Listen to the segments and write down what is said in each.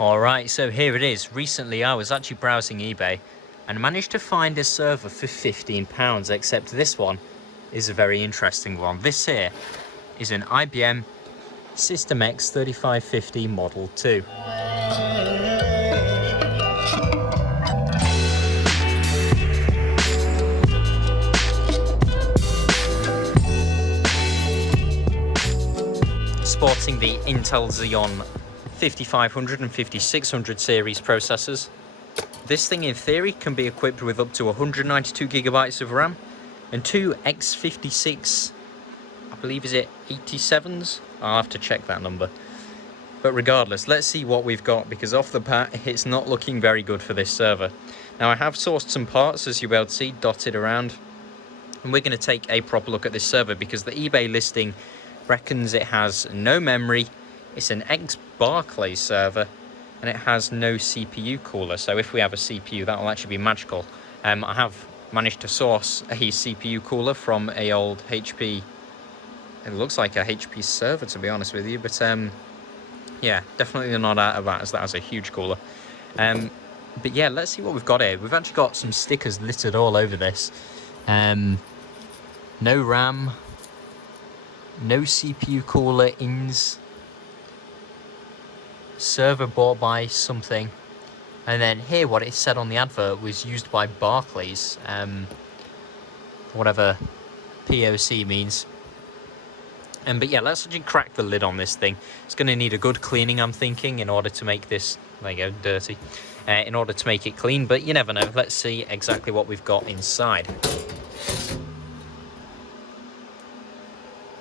Alright, so here it is. Recently I was actually browsing eBay and managed to find a server for £15, except this one is a very interesting one. This here is an IBM System X 3550 Model 2. Sporting the Intel Xeon 5500 and 5600 series processors. This thing in theory can be equipped with up to 192 gigabytes of RAM and two x56, I believe is it 87s? I'll have to check that number. But regardless, let's see what we've got, because off the bat it's not looking very good for this server. Now I have sourced some parts, as you'll be able to see, dotted around, and we're going to take a proper look at this server because the eBay listing reckons it has no memory. It's an ex-Barclays server and it has no CPU cooler, so if we have a CPU that will actually be magical. I have managed to source a CPU cooler from a old HP, it looks like a HP server to be honest with you, but yeah, definitely not out of that, as that has a huge cooler. But yeah, let's see what we've got here. We've actually got some stickers littered all over this. No RAM, no CPU cooler ins, server bought by something, and then here what it said on the advert was used by Barclays, whatever POC means. But yeah, let's actually crack the lid on this thing. It's going to need a good cleaning, I'm thinking, in order to make this, there you go, dirty, in order to make it clean, but you never know. Let's see exactly what we've got inside.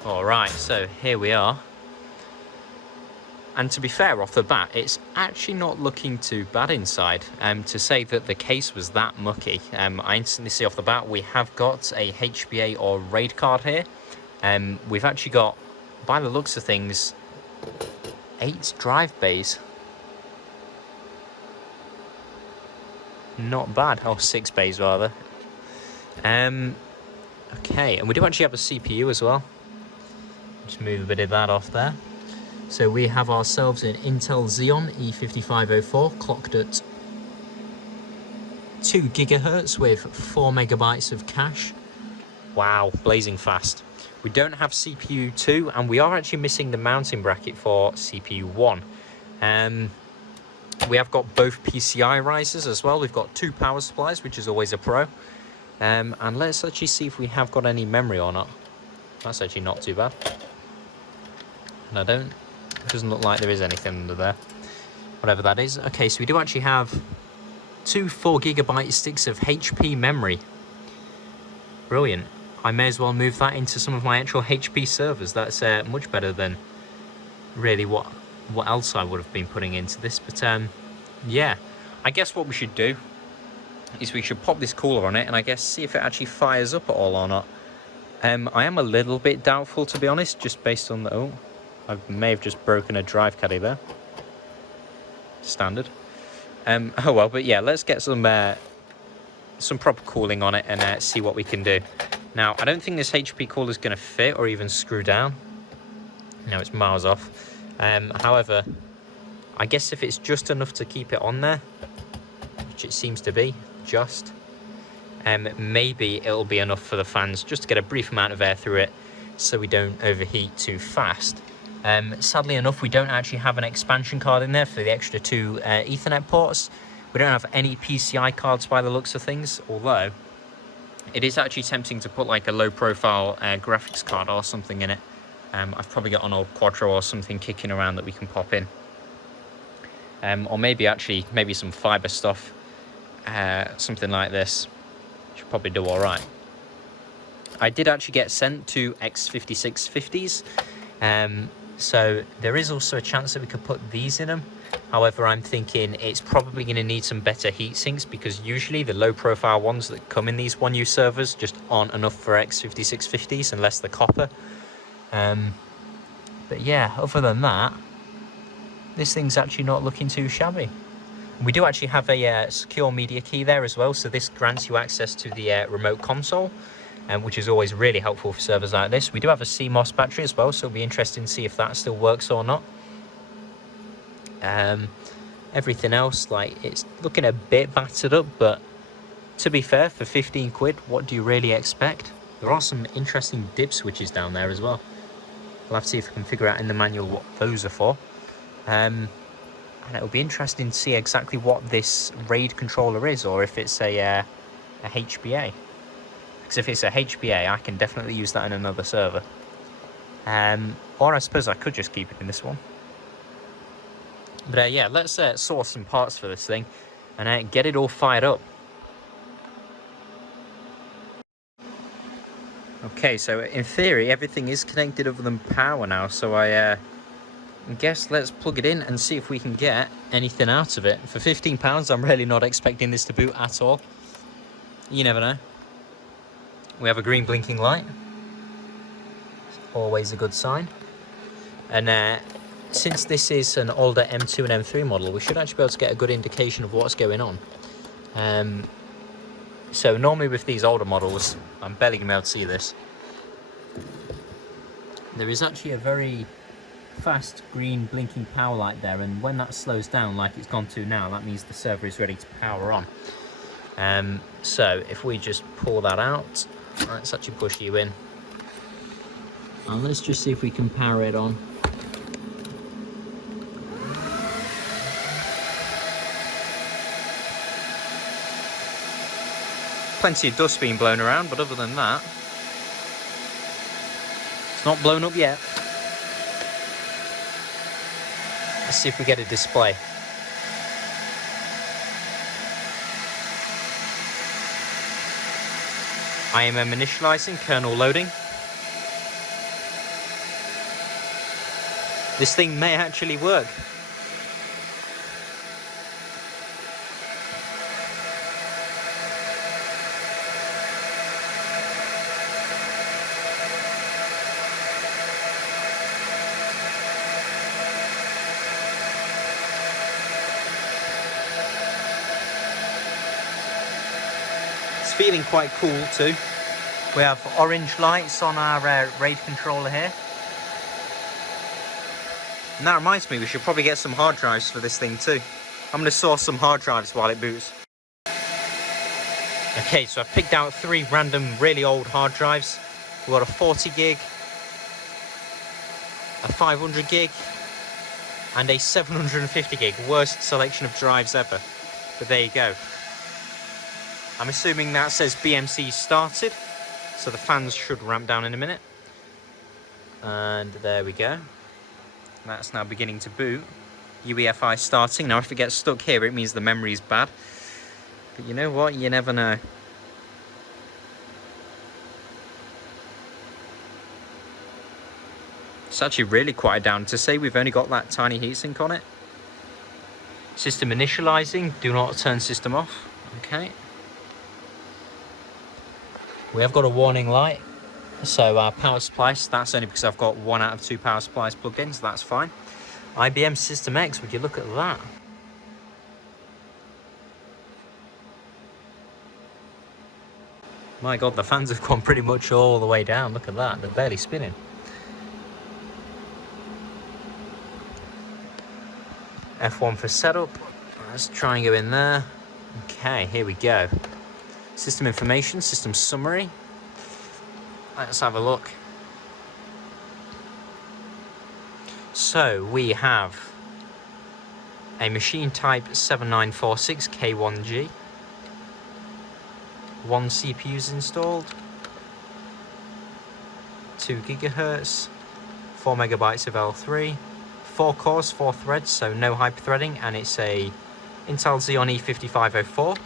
Alright, so here we are. And to be fair, off the bat, it's actually not looking too bad inside. To say that the case was that mucky, I instantly see off the bat we have got a HBA or RAID card here. We've actually got, by the looks of things, 8 drive bays. Not bad. Oh, 6 bays rather. Okay, and we do actually have a CPU as well. Just move a bit of that off there. So we have ourselves an Intel Xeon E5504 clocked at 2 gigahertz with 4 megabytes of cache. Wow, blazing fast. We don't have CPU 2, and we are actually missing the mounting bracket for CPU 1. We have got both PCI risers as well. We've got 2 power supplies, which is always a pro. And let's actually see if we have got any memory or not. That's actually not too bad. And it doesn't look like there is anything under there, whatever that is. Okay, so we do actually have 2 4 gigabyte sticks of HP memory. Brilliant. I may as well move that into some of my actual HP servers. That's much better than really what else I would have been putting into this. But yeah, I guess what we should do is we should pop this cooler on it and I guess see if it actually fires up at all or not. I am a little bit doubtful, to be honest, just based on the... Oh, I may have just broken a drive caddy there. Standard. Oh well, but yeah, let's get some proper cooling on it and see what we can do. Now, I don't think this HP cooler is going to fit or even screw down. No, it's miles off. However, I guess if it's just enough to keep it on there, which it seems to be, just, maybe it'll be enough for the fans just to get a brief amount of air through it so we don't overheat too fast. Sadly enough, we don't actually have an expansion card in there for the extra 2 Ethernet ports. We don't have any PCI cards by the looks of things, although it is actually tempting to put like a low profile graphics card or something in it. I've probably got an old Quattro or something kicking around that we can pop in. Or maybe some fiber stuff, something like this. Should probably do all right. I did actually get sent 2 X5650s, so there is also a chance that we could put these in them. However, I'm thinking it's probably going to need some better heat sinks, because usually the low profile ones that come in these 1U servers just aren't enough for X5650s unless they're copper. But yeah, other than that, this thing's actually not looking too shabby. We do actually have a secure media key there as well, so this grants you access to the remote console, which is always really helpful for servers like this. We do have a CMOS battery as well, so it'll be interesting to see if that still works or not. Everything else, like, it's looking a bit battered up, but to be fair, for 15 quid, what do you really expect? There are some interesting dip switches down there as well. I'll have to see if I can figure out in the manual what those are for. And it'll be interesting to see exactly what this RAID controller is, or if it's a HBA. Because if it's a HBA, I can definitely use that in another server. Or I suppose I could just keep it in this one. But yeah, let's source some parts for this thing and get it all fired up. Okay, so in theory, everything is connected other than power now. So I guess let's plug it in and see if we can get anything out of it. For £15, I'm really not expecting this to boot at all. You never know. We have a green blinking light. Always a good sign. And since this is an older M2 and M3 model, we should actually be able to get a good indication of what's going on. So normally with these older models, I'm barely going to be able to see this. There is actually a very fast green blinking power light there, and when that slows down like it's gone to now, that means the server is ready to power on. So if we just pull that out, let's actually push you in. And let's just see if we can power it on. Plenty of dust being blown around, but other than that, it's not blown up yet. Let's see if we get a display. IBM initializing, kernel loading. This thing may actually work. It's feeling quite cool too. We have orange lights on our RAID controller here. And that reminds me, we should probably get some hard drives for this thing too. I'm going to source some hard drives while it boots. Okay, so I've picked out 3 random really old hard drives. We've got a 40 gig, a 500 gig, and a 750 gig. Worst selection of drives ever. But there you go. I'm assuming that says BMC started, so the fans should ramp down in a minute. And there we go. That's now beginning to boot. UEFI starting. Now if it gets stuck here, it means the memory's bad. But you know what? You never know. It's actually really quieted down. To say we've only got that tiny heatsink on it. System initializing. Do not turn system off. Okay. We have got a warning light. So our power supplies, that's only because I've got 1 out of 2 power supplies plugged in, so that's fine. IBM System X, would you look at that? My God, the fans have gone pretty much all the way down. Look at that, they're barely spinning. F1 for setup. Let's try and go in there. Okay, here we go. System information, system summary. Let's have a look. So we have a machine type 7946K1G. 1 CPU's installed. 2 GHz. 4 megabytes of L3. 4 cores, 4 threads, so no hyperthreading, and it's a Intel Xeon E5504.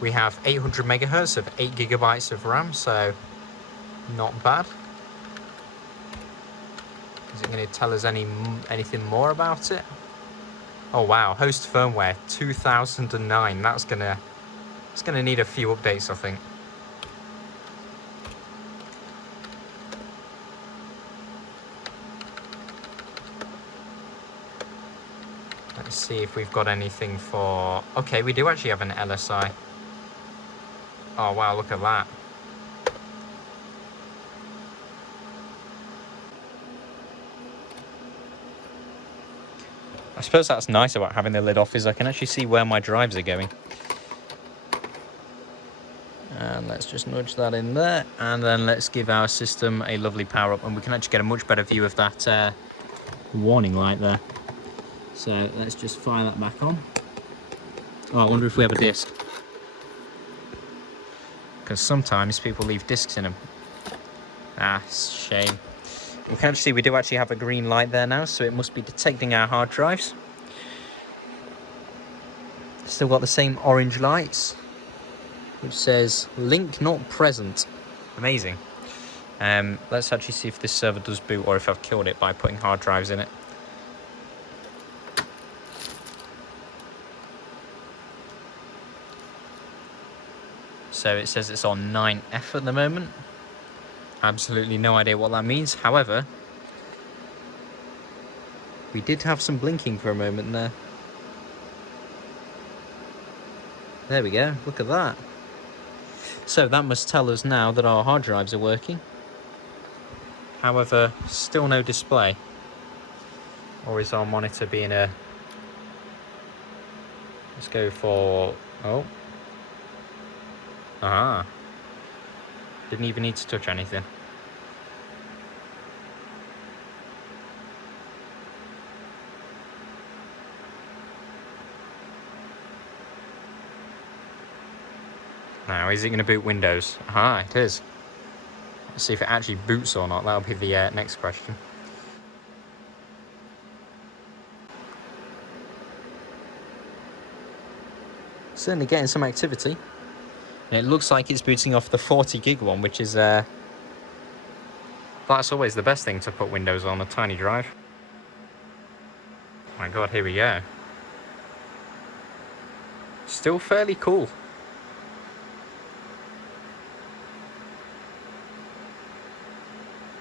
We have 800 megahertz of 8 gigabytes of RAM, so not bad. Is it going to tell us anything more about it? Oh wow, host firmware 2009. It's gonna need a few updates, I think. Let's see if we've got anything for... Okay, we do actually have an LSI. Oh wow, look at that. I suppose that's nice about having the lid off, is I can actually see where my drives are going. And let's just nudge that in there, and then let's give our system a lovely power up, and we can actually get a much better view of that warning light there. So let's just fire that back on. Oh, I wonder if we have a disc, because sometimes people leave discs in them. Ah, shame. We can actually see we do actually have a green light there now, so it must be detecting our hard drives. Still got the same orange lights, which says link not present. Amazing. Let's actually see if this server does boot, or if I've killed it by putting hard drives in it. So it says it's on 9F at the moment. Absolutely no idea what that means. However, we did have some blinking for a moment there. There we go, look at that. So that must tell us now that our hard drives are working. However, still no display. Or is our monitor being a... Let's go for... Oh. Aha. Didn't even need to touch anything. Now, is it going to boot Windows? Aha, it is. Let's see if it actually boots or not. That'll be the next question. Certainly getting some activity. And it looks like it's booting off the 40 gig one, which is that's always the best thing to put Windows on, a tiny drive. Oh my god, here we go. Still fairly cool.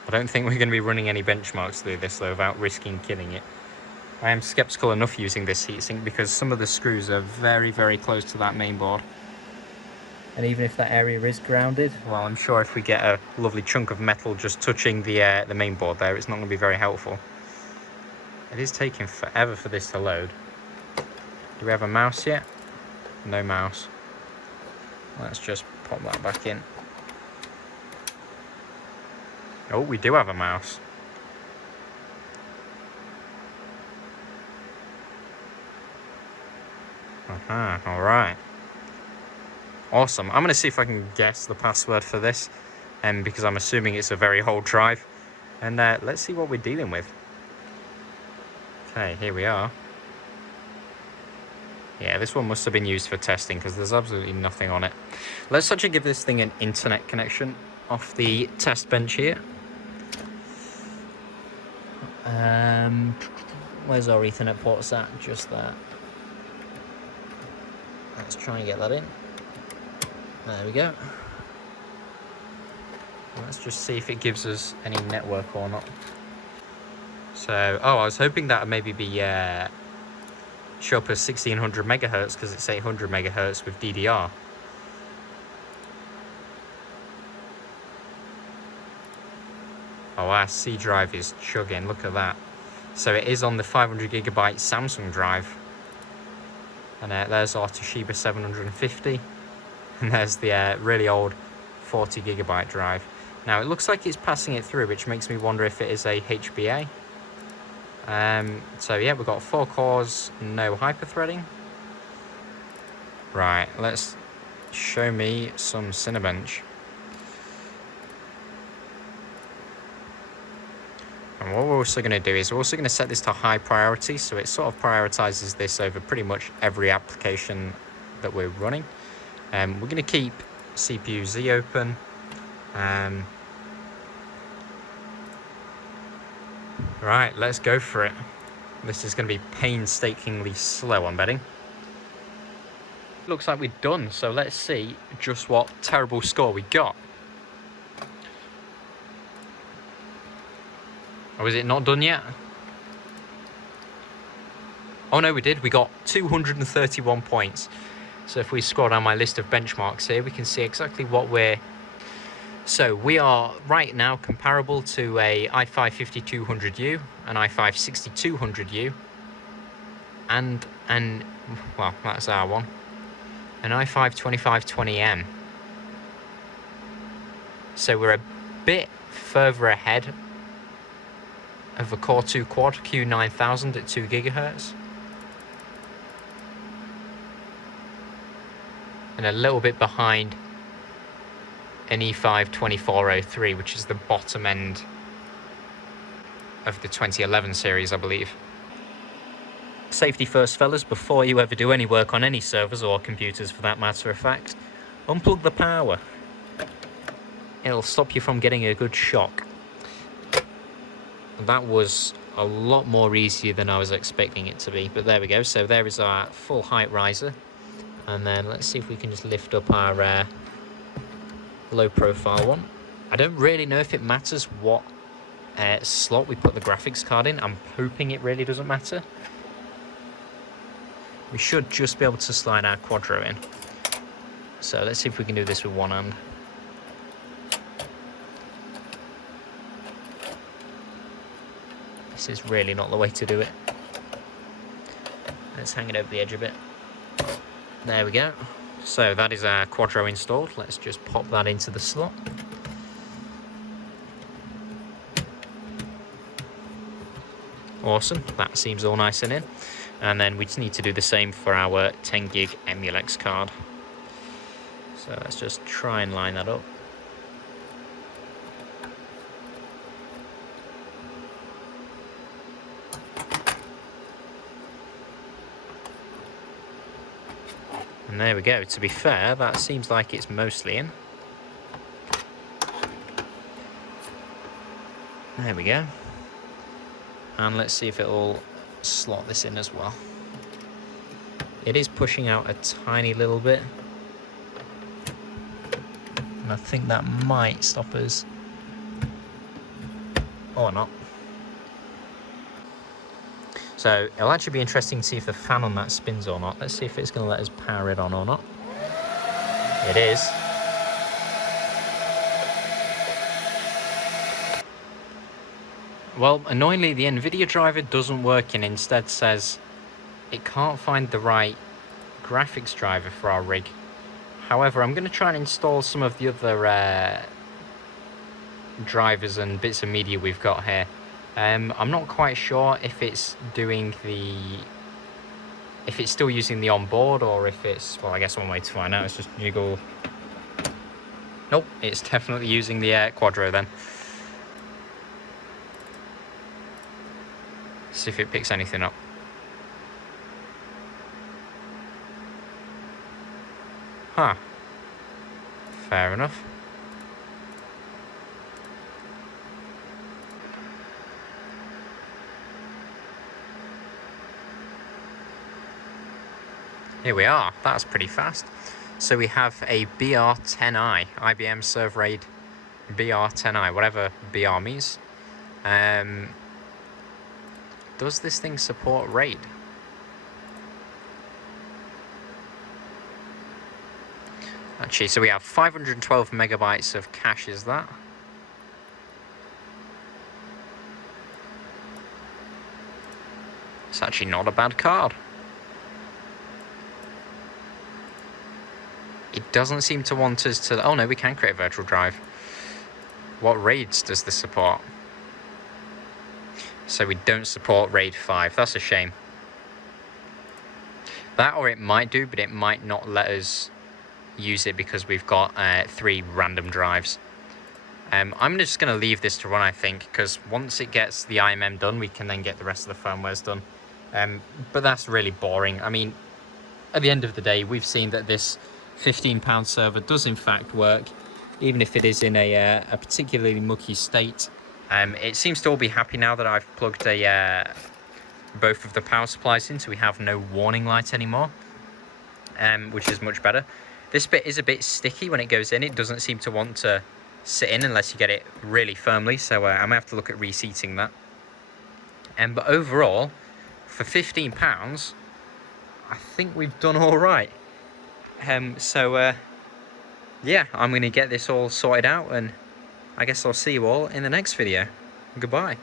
I don't think we're going to be running any benchmarks through this though without risking killing it. I am skeptical enough using this heatsink because some of the screws are very, very close to that main board. And even if that area is grounded, well, I'm sure if we get a lovely chunk of metal just touching the main board there, it's not going to be very helpful. It is taking forever for this to load. Do we have a mouse yet? No mouse. Let's just pop that back in. Oh, we do have a mouse. Aha, alright. Awesome. I'm going to see if I can guess the password for this, because I'm assuming it's a very old drive. And let's see what we're dealing with. Okay, here we are. Yeah, this one must have been used for testing because there's absolutely nothing on it. Let's actually give this thing an internet connection off the test bench here. Where's our Ethernet ports at? Just that. Let's try and get that in. There we go. Let's just see if it gives us any network or not. So, oh, I was hoping that would maybe be show up as 1600 megahertz because it's 800 megahertz with DDR. Oh, our C drive is chugging. Look at that. So it is on the 500 gigabyte Samsung drive. And there's our Toshiba 750. And there's the really old 40 gigabyte drive. Now it looks like it's passing it through, which makes me wonder if it is a HBA. So yeah, we've got 4 cores, no hyperthreading. Right, let's show me some Cinebench. And what we're also going to do is we're also going to set this to high priority, so it sort of prioritizes this over pretty much every application that we're running. We're going to keep CPU Z open. Right, let's go for it. This is going to be painstakingly slow, I'm betting. Looks like we're done, so let's see just what terrible score we got. Or is it not done yet? Oh no, we did. We got 231 points. So if we scroll down my list of benchmarks here, we can see exactly what we're... So we are right now comparable to a i5 5200U, an i5 6200U, and well, that's our one, an i5-2520M. So we're a bit further ahead of a Core 2 Quad Q9000 at 2 GHz. And a little bit behind an E5-2403, which is the bottom end of the 2011 series, I believe. Safety first, fellas. Before you ever do any work on any servers or computers for that matter of fact, unplug the power. It'll stop you from getting a good shock. That was a lot more easier than I was expecting it to be, but there we go. So there is our full height riser, and then let's see if we can just lift up our low profile one. I don't really know if it matters what slot we put the graphics card in. I'm hoping it really doesn't matter. We should just be able to slide our Quadro in. So let's see if we can do this with one hand. This is really not the way to do it. Let's hang it over the edge a bit. There we go. So that is our Quadro installed. Let's just pop that into the slot. Awesome, that seems all nice and in. And then we just need to do the same for our 10 gig Emulex card. So let's just try and line that up. And there we go. To be fair, that seems like it's mostly in. There we go. And let's see if it'll slot this in as well. It is pushing out a tiny little bit, and I think that might stop us, or not. So it'll actually be interesting to see if the fan on that spins or not. Let's see if it's going to let us power it on or not. It is. Well, annoyingly, the NVIDIA driver doesn't work and instead says it can't find the right graphics driver for our rig. However, I'm going to try and install some of the other drivers and bits of media we've got here. I'm not quite sure if it's doing if it's still using the onboard or if it's, well, I guess one way to find out is just jiggle. Nope, it's definitely using the Quadro then. See if it picks anything up. Huh. Fair enough. Here we are. That's pretty fast. So we have a BR10i, IBM Server BR10i, whatever BR means. Does this thing support RAID? Actually, so we have 512 megabytes of cache, is that? It's actually not a bad card. It doesn't seem to want us to... Oh no, we can create a virtual drive. What RAIDs does this support? So we don't support RAID 5. That's a shame. That, or it might do, but it might not let us use it because we've got 3 random drives. I'm just going to leave this to run, I think, because once it gets the IMM done, we can then get the rest of the firmwares done. But that's really boring. I mean, at the end of the day, we've seen that this £15 server does in fact work, even if it is in a particularly mucky state. It seems to all be happy now that I've plugged both of the power supplies in, so we have no warning light anymore, which is much better. This bit is a bit sticky when it goes in. It doesn't seem to want to sit in unless you get it really firmly, so I might have to look at reseating that. But overall, for £15, I think we've done all right. Yeah, I'm going to get this all sorted out, and I guess I'll see you all in the next video. Goodbye.